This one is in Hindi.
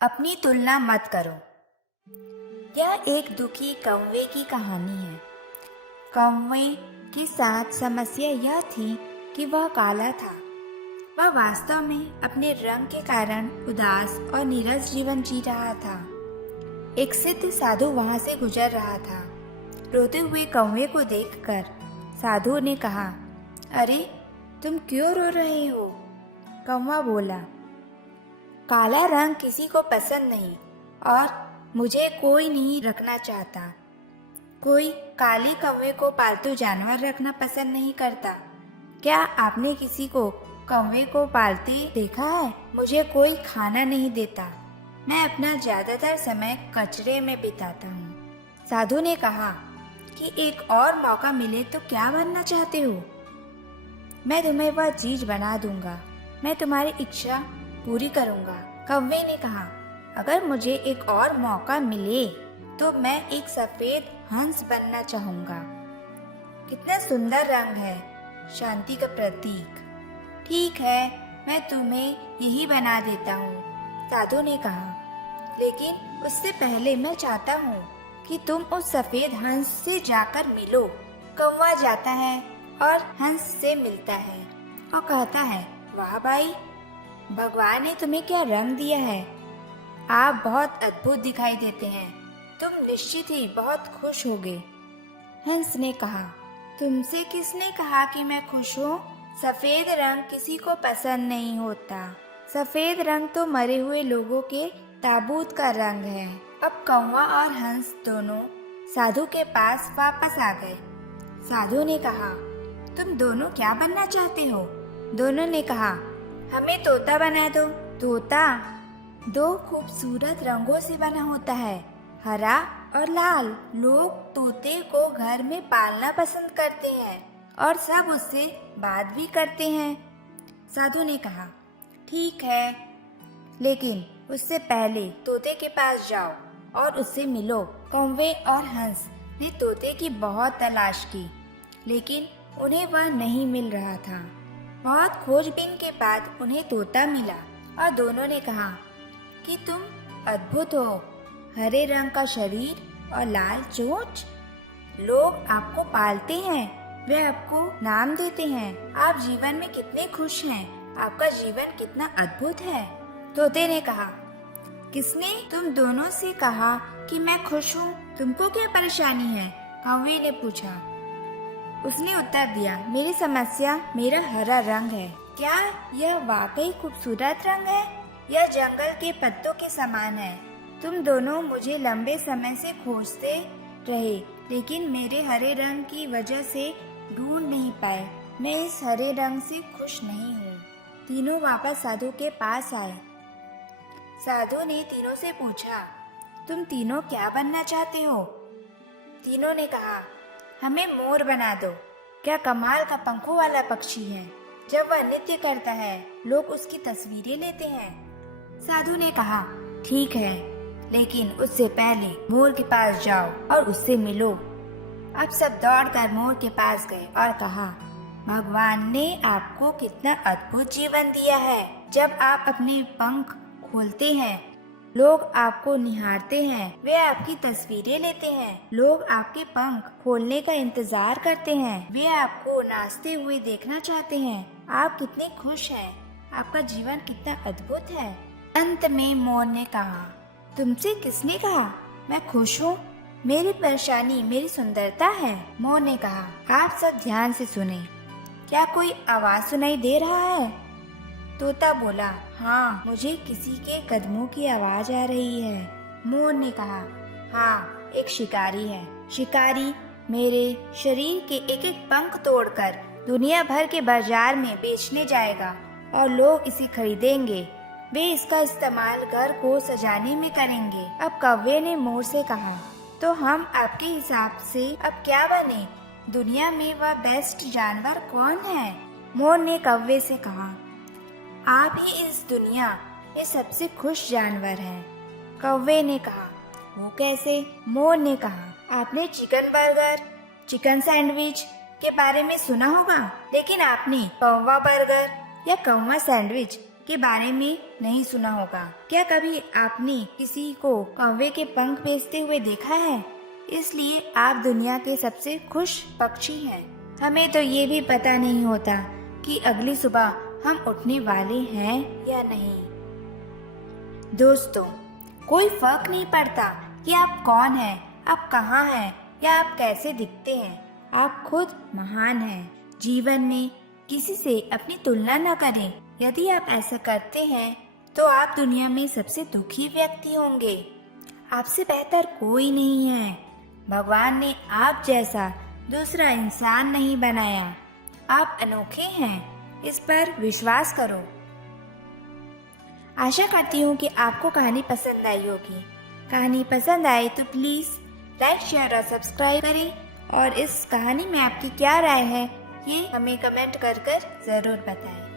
अपनी तुलना मत करो। यह एक दुखी कौवे की कहानी है। कौवे के साथ समस्या यह थी कि वह काला था। वह वास्तव में अपने रंग के कारण उदास और नीरस जीवन जी रहा था। एक सिद्ध साधु वहां से गुजर रहा था। रोते हुए कौवे को देखकर साधु ने कहा, अरे तुम क्यों रो रहे हो? कौवा बोला, काला रंग किसी को पसंद नहीं और मुझे कोई नहीं रखना चाहता। कोई काले कौवे को पालतू जानवर रखना पसंद नहीं करता। क्या आपने किसी को कौवे को पालते देखा है? मुझे कोई खाना नहीं देता। मैं अपना ज्यादातर समय कचरे में बिताता हूँ। साधु ने कहा कि एक और मौका मिले तो क्या बनना चाहते हो? मैं तुम्हें वह चीज बना दूंगा। मैं तुम्हारी इच्छा पूरी करूंगा। कौवे ने कहा, अगर मुझे एक और मौका मिले तो मैं एक सफेद हंस बनना चाहूंगा। कितना सुंदर रंग है, शांति का प्रतीक। ठीक है, मैं तुम्हें यही बना देता हूँ, साधु ने कहा। लेकिन उससे पहले मैं चाहता हूँ कि तुम उस सफेद हंस से जाकर मिलो। कौवा जाता है और हंस से मिलता है और कहता है, वाह भाई, भगवान ने तुम्हें क्या रंग दिया है। आप बहुत अद्भुत दिखाई देते हैं। तुम निश्चित ही बहुत खुश होगे। हंस ने कहा, तुमसे किसने कहा कि मैं खुश हूँ? सफेद रंग किसी को पसंद नहीं होता। सफेद रंग तो मरे हुए लोगों के ताबूत का रंग है। अब कौवा और हंस दोनों साधु के पास वापस आ गए। साधु ने कहा, तुम दोनों क्या बनना चाहते हो? दोनों ने कहा, हमें तोता बना दो। तोता दो खूबसूरत रंगों से बना होता है, हरा और लाल। लोग तोते को घर में पालना पसंद करते हैं और सब उससे बात भी करते हैं। साधु ने कहा, ठीक है, लेकिन उससे पहले तोते के पास जाओ और उससे मिलो। कौवे और हंस ने तोते की बहुत तलाश की, लेकिन उन्हें वह नहीं मिल रहा था। बहुत खोजबीन के बाद उन्हें तोता मिला और दोनों ने कहा कि तुम अद्भुत हो। हरे रंग का शरीर और लाल चोंच। लोग आपको पालते हैं, वे आपको नाम देते हैं। आप जीवन में कितने खुश हैं। आपका जीवन कितना अद्भुत है। तोते ने कहा, किसने तुम दोनों से कहा कि मैं खुश हूँ? तुमको क्या परेशानी है? कौवे ने पूछा। उसने उत्तर दिया, मेरी समस्या मेरा हरा रंग है। क्या यह वाकई खूबसूरत रंग है? यह जंगल के पत्तों के समान है। तुम दोनों मुझे लंबे समय से खोजते रहे, लेकिन मेरे हरे रंग की वजह से ढूंढ नहीं पाए। मैं इस हरे रंग से खुश नहीं हूँ। तीनों वापस साधु के पास आए। साधु ने तीनों से पूछा, तुम तीनों क्या बनना चाहते हो? तीनों ने कहा, हमें मोर बना दो। क्या कमाल का पंखों वाला पक्षी है। जब वह नृत्य करता है, लोग उसकी तस्वीरें लेते हैं। साधु ने कहा, ठीक है, लेकिन उससे पहले मोर के पास जाओ और उससे मिलो। अब सब दौड़कर मोर के पास गए और कहा, भगवान ने आपको कितना अद्भुत जीवन दिया है। जब आप अपने पंख खोलते हैं, लोग आपको निहारते हैं। वे आपकी तस्वीरें लेते हैं। लोग आपके पंख खोलने का इंतजार करते हैं। वे आपको नाचते हुए देखना चाहते हैं। आप कितने खुश हैं। आपका जीवन कितना अद्भुत है। अंत में मोर ने कहा, तुमसे किसने कहा मैं खुश हूँ? मेरी परेशानी मेरी सुंदरता है। मोर ने कहा, आप सब ध्यान से सुने। क्या कोई आवाज सुनाई दे रहा है? तोता बोला, हाँ, मुझे किसी के कदमों की आवाज आ रही है। मोर ने कहा, हाँ, एक शिकारी है। शिकारी मेरे शरीर के एक एक पंख तोड़कर दुनिया भर के बाजार में बेचने जाएगा और लोग इसे खरीदेंगे। वे इसका इस्तेमाल घर को सजाने में करेंगे। अब कौवे ने मोर से कहा, तो हम आपके हिसाब से अब क्या बने? दुनिया में वह बेस्ट जानवर कौन है? मोर ने कौवे से कहा, आप ही इस दुनिया में सबसे खुश जानवर हैं। कौवे ने कहा, वो कैसे? मोर ने कहा, आपने चिकन बर्गर, चिकन सैंडविच के बारे में सुना होगा, लेकिन आपने कौवा बर्गर या कौवा सैंडविच के बारे में नहीं सुना होगा। क्या कभी आपने किसी को कौवे के पंख बेचते हुए देखा है? इसलिए आप दुनिया के सबसे खुश पक्षी हैं। हमें तो ये भी पता नहीं होता कि अगली सुबह हम उठने वाले हैं या नहीं। दोस्तों, कोई फर्क नहीं पड़ता कि आप कौन हैं, आप कहाँ हैं या आप कैसे दिखते हैं। आप खुद महान हैं। जीवन में किसी से अपनी तुलना न करें। यदि आप ऐसा करते हैं तो आप दुनिया में सबसे दुखी व्यक्ति होंगे। आपसे बेहतर कोई नहीं है। भगवान ने आप जैसा दूसरा इंसान नहीं बनाया। आप अनोखे हैं, इस पर विश्वास करो। आशा करती हूँ कि आपको कहानी पसंद आई होगी। कहानी पसंद आए तो प्लीज़ लाइक, शेयर और सब्सक्राइब करें और इस कहानी में आपकी क्या राय है ये हमें कमेंट कर ज़रूर बताएं।